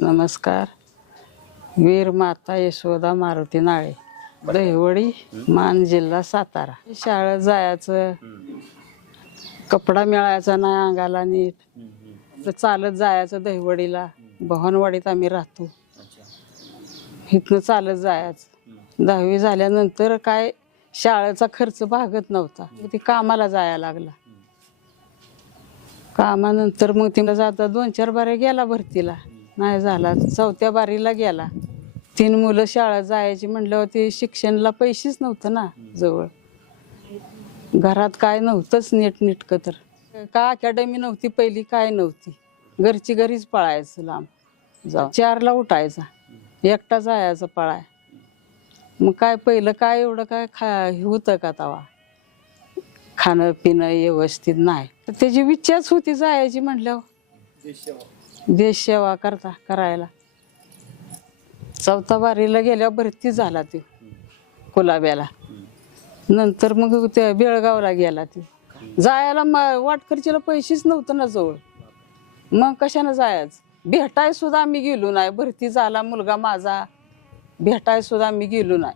नमस्कार. वीर माता यशोदा मारुती नाळे दहिवडी मान जिल्हा सातारा. शाळेत जायचं. कपडा मिळायचा नाही अंगाला नीट. तर चालत जायचं दहिवडीला. भवनवाडीत आम्ही राहतो. इथनं चालत जायचं. दहावी झाल्यानंतर काय शाळेचा खर्च भागत नव्हता. ती कामाला जायला लागला. कामानंतर मग तिला जाता दोन चार बारे गेला भरतीला. नाही झाला. चौथ्या बारीला गेला. तीन मुलं शाळा जायची म्हटल्यावर ते शिक्षणाला पैसेच नव्हतं ना जवळ. घरात काय नव्हतंच नीट नीटकं तर. का अकॅडमी नव्हती पहिली काय नव्हती. घरची घरीच पळायचं लांब. जाऊ. चारला उठायचा. एकटा जायचा पळाय. मग काय पहिलं काय एवढं काय खा हे होतं का तवा? खाणं पिणं व्यवस्थित नाही. त्याची विचारच होती जायची म्हटल्यावर देश सेवा करता करायला. चौथा बारीला गेल्यावर भरती झाला ती कुलाब्याला. नंतर मग त्या बेळगावला गेला ती. जायला म- वाटकरचीला पैसेच नव्हतं ना जवळ. मग कशानं जायचं? भेटाय सुद्धा आम्ही गेलो नाही. भरती झाला मुलगा माझा. भेटाय सुद्धा आम्ही गेलो नाही.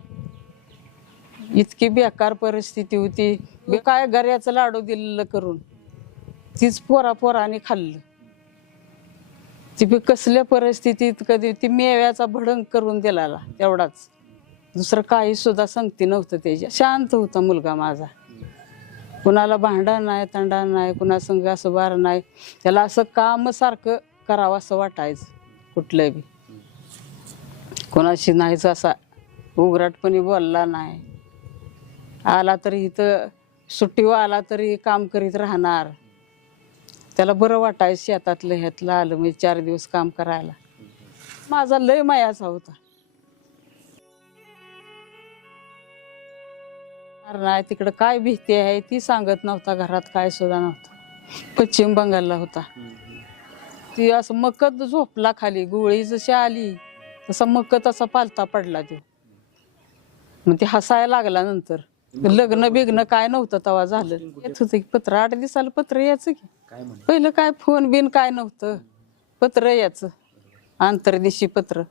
इतकी बेकार परिस्थिती होती. काय गऱ्याचं लाडू दिलेलं करून. तीच पोरा पोराने खाल्लं. ती बी कसल्या परिस्थितीत कधी ती मेव्याचा भडंग करून दिला तेवढाच. दुसरं काही सुद्धा संगती नव्हतं त्याच्या शांत होता मुलगा माझा. कुणाला भांडा नाही तंडा नाही कुणा संग असं बार नाही. त्याला असं काम सारखं करावं असं वाटायचं कुठलं बी. कोणाशी नाहीच असा उघराटपणे बोलला नाही. आला तरी इथं सुट्टीवर आला तरी काम करीत राहणार. त्याला बरं वाटायचं शेतातलं ह्यातलं आलं म्हणजे चार दिवस काम करायला. माझा लय मायाचा होता. नाही तिकडं काय भीती आहे ती सांगत नव्हता घरात काय सुद्धा नव्हता. पश्चिम बंगालला होता. ती असं मकत झोपला खाली गोळी जशी आली तसा मकत असा पालता पडला तो मग ते हसायला लागला नंतर. लग्न बिग्न काय नव्हतं तेव्हा झालं. येत होतं की पत्र आठ दिवसाला पत्र यायचं की. काय म्हणे? पहिलं काय फोन बिन काय नव्हतं. पत्र यायचं. आंतरदेशी पत्र.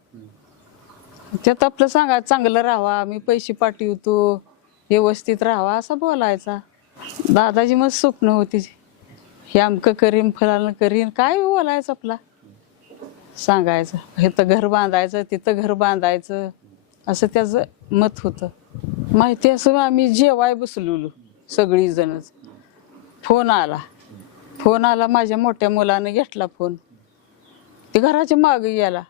त्यात आपलं सांगा चांगलं राहावा मी पैसे पाठवतो व्यवस्थित राहावा असा बोलायचा. दादाजी मग स्वप्न होती. हे अमकं करीन फलानं करीन काय बोलायचं आपला? सांगायचं. हे तर घर बांधायचं तिथं घर बांधायचं. असं त्याचं मत होतं. माहिती असं आम्ही जेवाय बसलेलो सगळी जणच फोन आला. फोन आला माझ्या मोठ्या मुलानं घेतला फोन. ते घराच्या मागे गेला.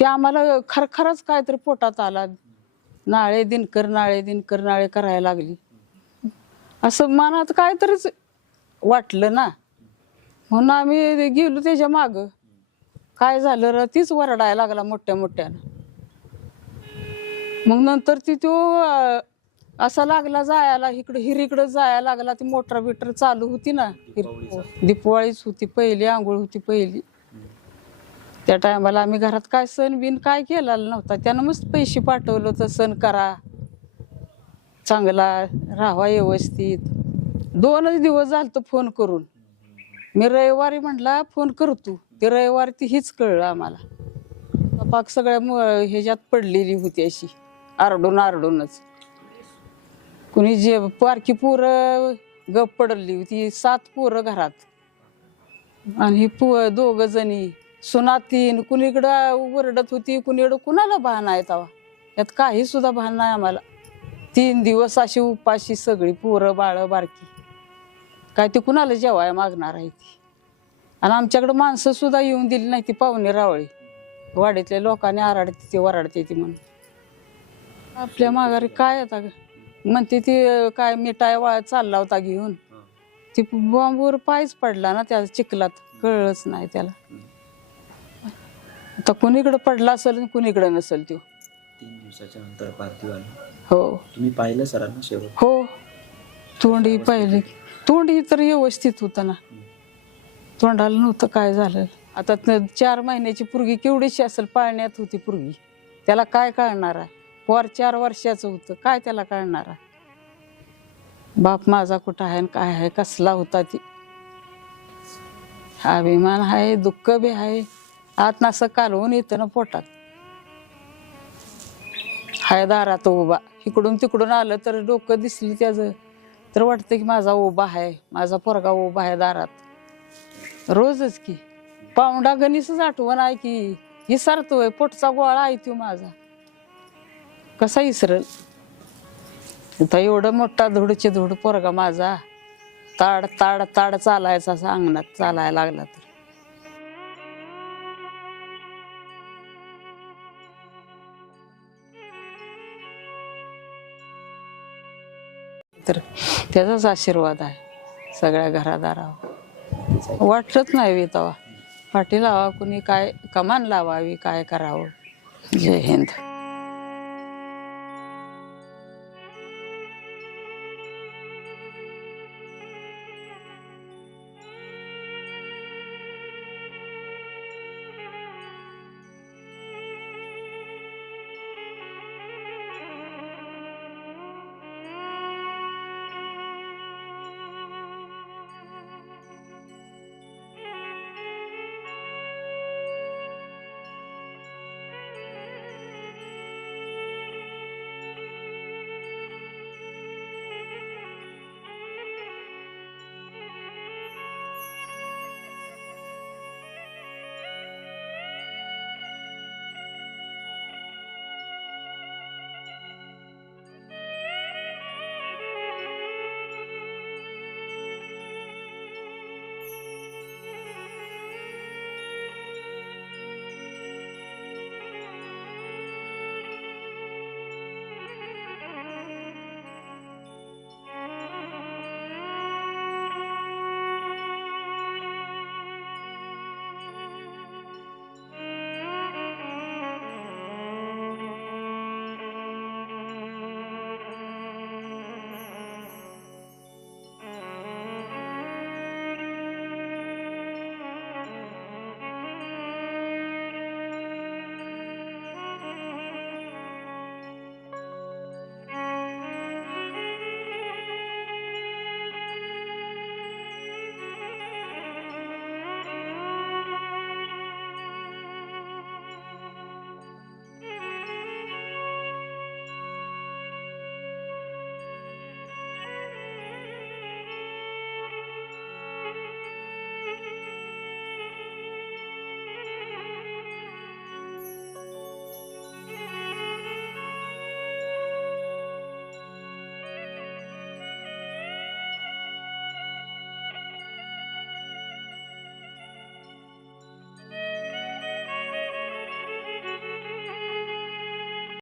ते आम्हाला खरखरच काहीतरी पोटात आला. नाळे दिनकर नाळे दिनकर नाळे करायला लागली. असं मनात काहीतरीच वाटलं ना. म्हणून आम्ही गेलो त्याच्या माग. काय झालं र तीच वरडायला लागला मोठ्या मोठ्यानं. मग नंतर ती तो असा लागला जायला इकडं हिरीकडं जायला लागला ती मोटर बिटर चालू होती ना. हिर- दीपवाळीच होती पहिली आंघोळ होती पहिली. त्या टायमाला आम्ही घरात काय सण बिन काय केलेला नव्हता. त्यानं मस्त पैसे पाठवलं तर सण करा. चांगला राहावा व्यवस्थित. दोनच दिवस झालं फोन करून. मी रविवारी म्हटला फोन करतो ते. रविवारी ती हीच कळलं आम्हाला. पाक सगळ्या ह्याच्यात पडलेली होती अशी आरडून आरडूनच. कुणी जे पारखी पोरं गप पडली होती सात पोरं घरात. आणि पो दोघ जणी सुनातीन कुणीकडं ओरडत होती कुणीकडं कुणाला भान आहे तवा? यात काही सुद्धा भान नाही आम्हाला. तीन दिवस अशी उपाशी सगळी पोरं बाळ बारकी. काय ती कुणाला जेवाय मागणार आहे ती? आणि आमच्याकडं माणसं सुद्धा येऊन दिली नाही ती पाहुणे रावळी. वाडीतल्या लोकांनी आराडते ती वराडते ती म्हणून. आपल्या माघारी काय आता? म्हणते ती अं, काय मिठाय वाळत चालला होता घेऊन. ती बॉम्बवर पायच पडला ना त्या चिखलात. कळलंच नाही त्याला. आता कुणीकडं पडला असेल आणि कुणीकडं नसेल तो तीन दिवसाच्या नंतर पार्थिव आलं. हो. तुम्ही पाहिलं सरांना शेवट? हो. तोंडी पाहिली. तोंडी तर व्यवस्थित होतं ना. तोंडाला नव्हतं काय झालं. आता त- चार महिन्याची पुरगी केवढीशी असेल पाळण्यात होती पुरगी. त्याला काय कळणार आहे? पोर चार वर्षाचं होतं. काय त्याला कळणार बाप माझा कुठं आहे आणि काय आहे? कसला होता ती? अभिमान आहे दुःख बी आहे. आत असं कालवून येतं ना पोटात. हाय दारात उभा. इकडून तिकडून आलं तर डोकं दिसली त्याचं. तर वाटतं की माझा उभा आहे. माझा पोरगा उभा आहे दारात. रोजच की. पाऊंडा गणेशच आठवण आहे की. विसरतोय पोटचा गोळा आहे तो माझा. कसा इसरल? तर एवढं मोठा धुडचे धुड पोरगा माझा. ताड ताड ताड चालायचा असा अंगणात चालायला लागला तर. तर त्याचाच आशीर्वाद आहे सगळ्या घरादारावर. वाटत नाही बी तेव्हा पाठी लावा कुणी काय कमान लावावी काय करावं. जय हिंद.